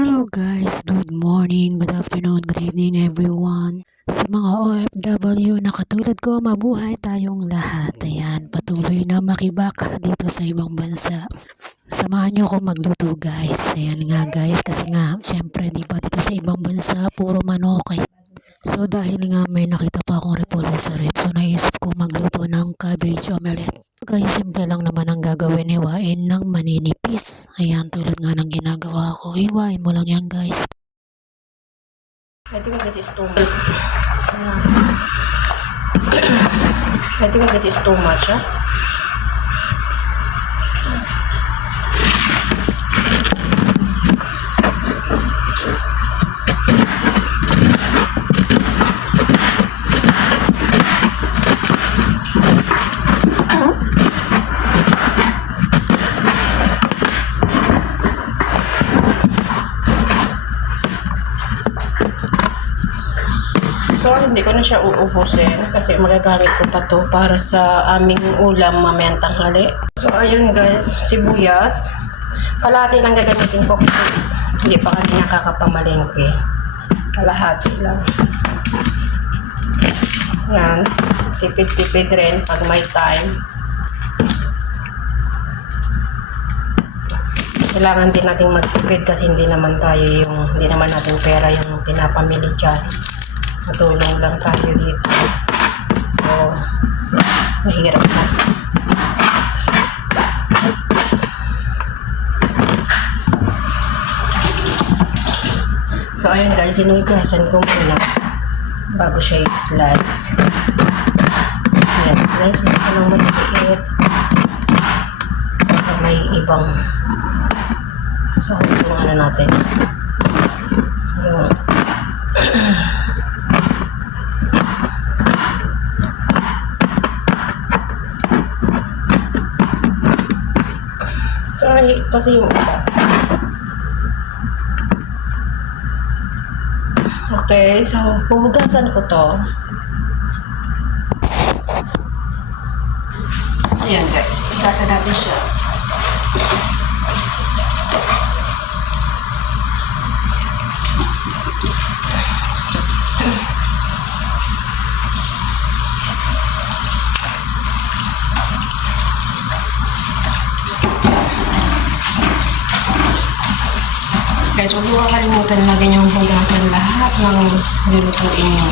Hello guys, good morning, good afternoon, good evening everyone. Sa mga OFW na katulad ko, mabuhay tayong lahat. Ayan, patuloy na makibak dito sa ibang bansa. Samahan nyo ako magluto guys. Ayan nga guys, kasi nga, syempre di ba dito sa ibang bansa, puro manok. So dahil nga may nakita pa akong repolyo sa rep, so naisip ko magluto ng cabbage omelette. Guys, simple lang naman ang gagawin, hiwain ng maninipis. Ayan, tulad nga ng ginagawa ko, hiwain mo lang yan guys. I think this is too much. I think this is too much, huh? So, hindi ko na siya uubusin kasi magagamit ko pa to para sa aming ulam mamayang tanghali. So, ayun guys, sibuyas. Kalahati lang gagamitin ko kasi hindi pa kami nakakapamalengke. Kalahati lang. Yan. Tipid-tipid rin pag may time. Kailangan din natin magtipid kasi hindi naman natin pera yung pinapamili dyan. Matulong lang tayo dito. So, mahirap na. So, ayun guys, sinugasan ko muna bago siya i-slice. Ayan, slice na ito ng maliit. May ibang sa yung ano natin. Yung kasi yung iba. Okay, so huhugasan ko to. Ayan guys, hugasan natin siya. Guys, huwag mo kakalimutan lagyan yung hugasan lahat ng nilutuin nyo.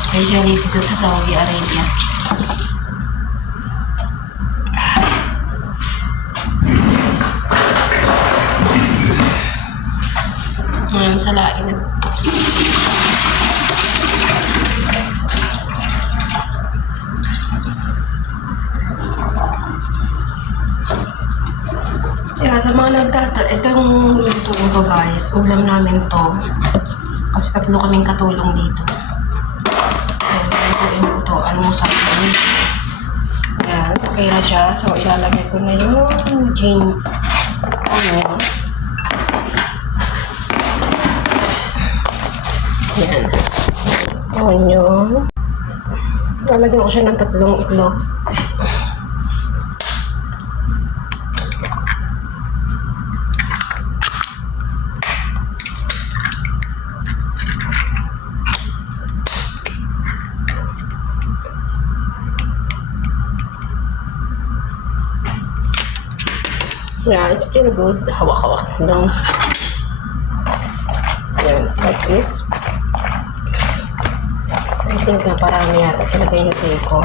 Especially dito sa Saudi Arabia. Ayan, salain. Yeah, sa mga itong lutuin ko guys, ulam namin to. Kasi tatlo kaming katulong dito. Ayan, lutuin ko to, almusal ko. Ayan, okay na siya. So, ilalagay ko na yung onion. Ayan. Onion. Lalagyan ko siya ng 3 itlog. Yeah, it's still good. Hawak-hawak lang. Yan, like this. I think na parami yata talaga yung tea ko.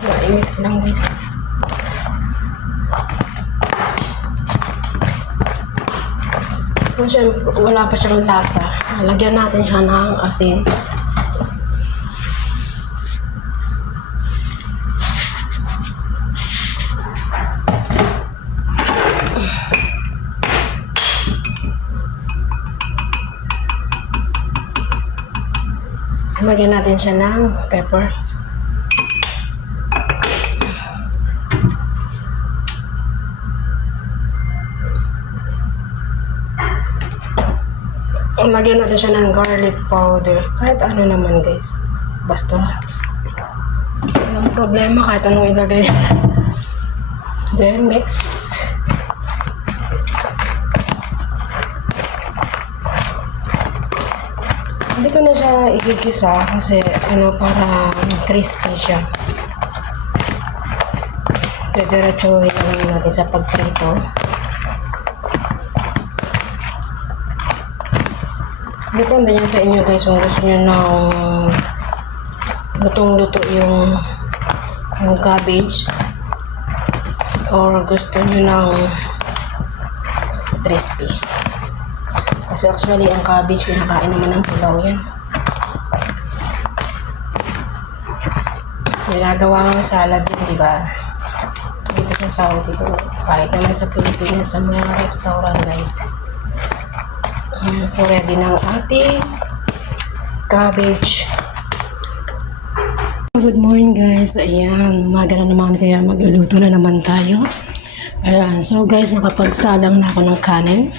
Yeah, i-mix lang guys. So, syempre, wala pa siyang lasa. Lagyan natin siya ng asin. Lagyan natin siya ng pepper. Lagyan natin siya ng garlic powder. Kahit ano naman guys. Basta. Walang problema kahit anong ilagay. Then mix. Hindi ko na siya igigisa kasi para crispy siya. Didiretsuhin lang natin sa pagprito. Depende yan sa inyo guys kung gusto nyo ng lutong-luto yung cabbage or gusto nyo ng crispy. Kasi actually ang cabbage kinakain naman ng hilaw yan. Ginagawa ng salad yun, di ba? Dito sa Saudi ko. Kahit naman sa Pilipinas sa mga restaurant guys. So ready ng ating cabbage. Good morning guys. Ayan, umaga na naman kaya magluluto na naman tayo. Ayan, so guys, nakapagsalang na ako ng kanin.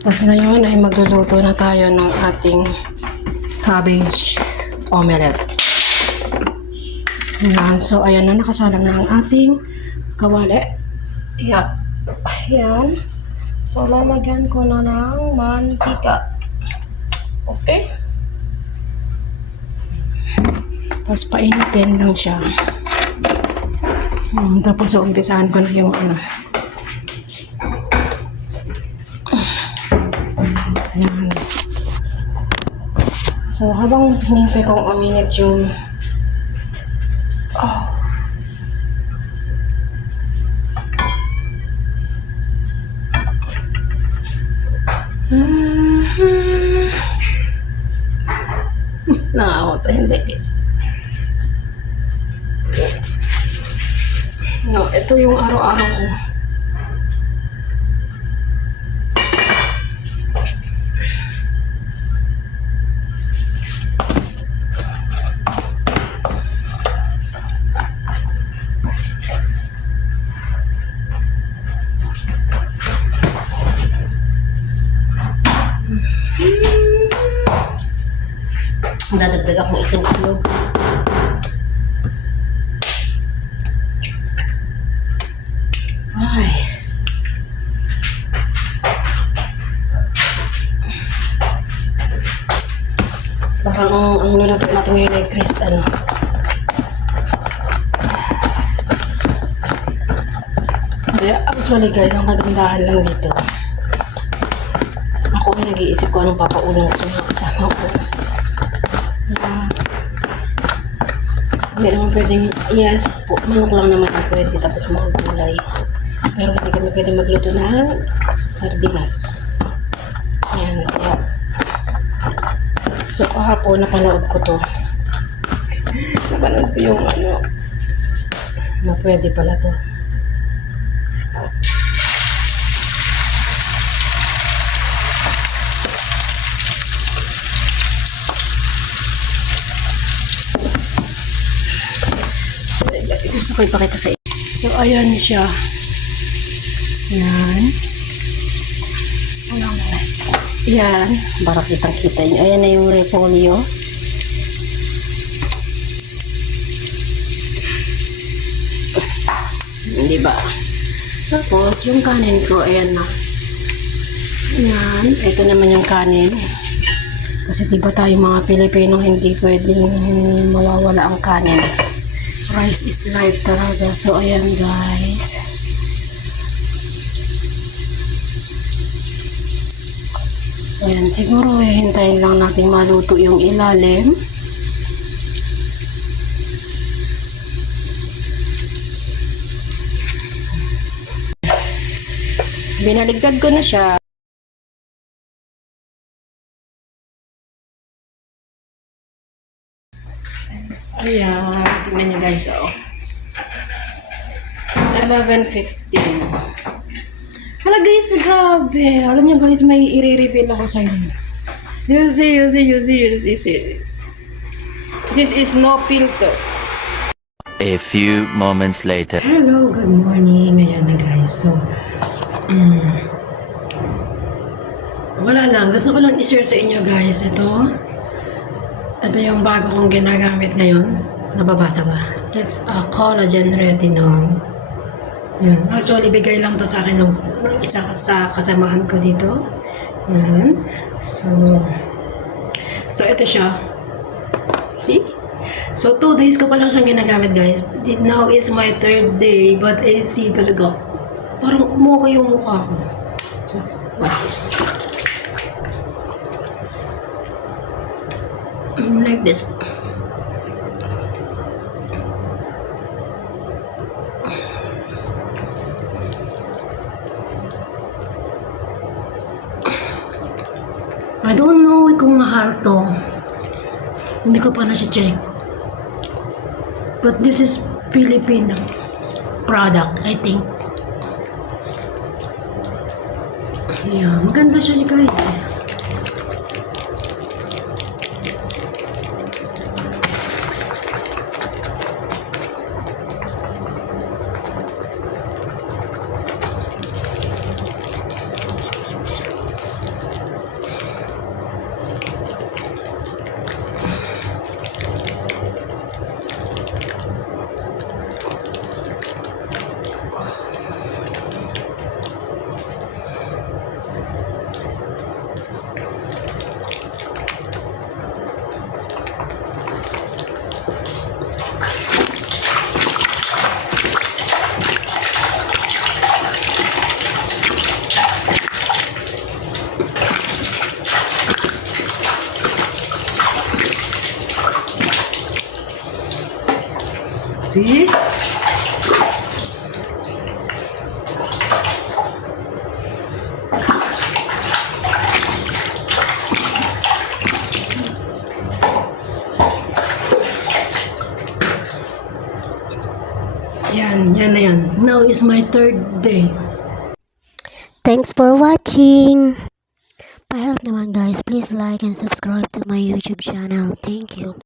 Tapos ngayon ay magluluto na tayo ng ating cabbage omelette. Ayan, so ayan na, nakasalang na ang ating kawali. Ayan. Ayan. So lalagyan ko na ng mantika. Okay? Tapos painitin lang siya. Tapos umpisahan ko na yung Ayan. So habang hinintay kong uminit yung Nakakot, hindi. No, ito yung araw-araw ko. Dadagdag akong isang itlog. Ay. Parang ang luluto natin ngayon ay Kaya actually guys, ang kagandahan lang dito. Ako ay nag-iisip ko anong papaulang ko sa mga kasama ko. Hindi naman pwedeng, yes, manok lang naman ang pwede, tapos mga gulay. Pero hindi kami pwede magluto ng sardinas. Ayan, kaya. So kahapon, napanood ko to. Napanood ko yung na pwede pala to. Gusto ko ipakita sa inyo. So, ayan siya. Ayan. Ayan. Para kitang-kita nyo. Ayan na yung repolyo. Hindi ba? Tapos, yung kanin ko, ayan na. Ayan. Ito naman yung kanin. Kasi diba tayo mga Pilipino, hindi pwedeng mawawala ang kanin. Rice is life talaga. So, ayan guys. Ayan, siguro hintayin lang natin maluto yung ilalim. Binaligtad ko na siya. Ayan, tingnan nyo guys, 11:15. Hala guys, grabe. Alam nyo guys, may i-reveal ako sa inyo. You see. This is no filter. A few moments later. Hello, good morning. Ayan na guys. So, wala lang. Gusto ko lang i-share sa inyo guys. Ito yung bago kong ginagamit ngayon. Nababasa ba? It's a collagen retinol. Yan. Actually, bigay lang to sa akin ng isa sa kasamahan ko dito. Yan. So, So, ito siya. See? So, 2 days ko pa lang siyang ginagamit, guys. Now is my 3rd day, but I see talaga. Parang umuha yung mukha ko. So, what's this? Like this. I don't know kung mahal to. Hindi ko pa na siya check. But this is Philippine product, I think. Yeah, maganda siya guys. See? Yan na yan. Now is my 3rd day. Thanks for watching. Pa-help naman guys, please like and subscribe to my YouTube channel. Thank you.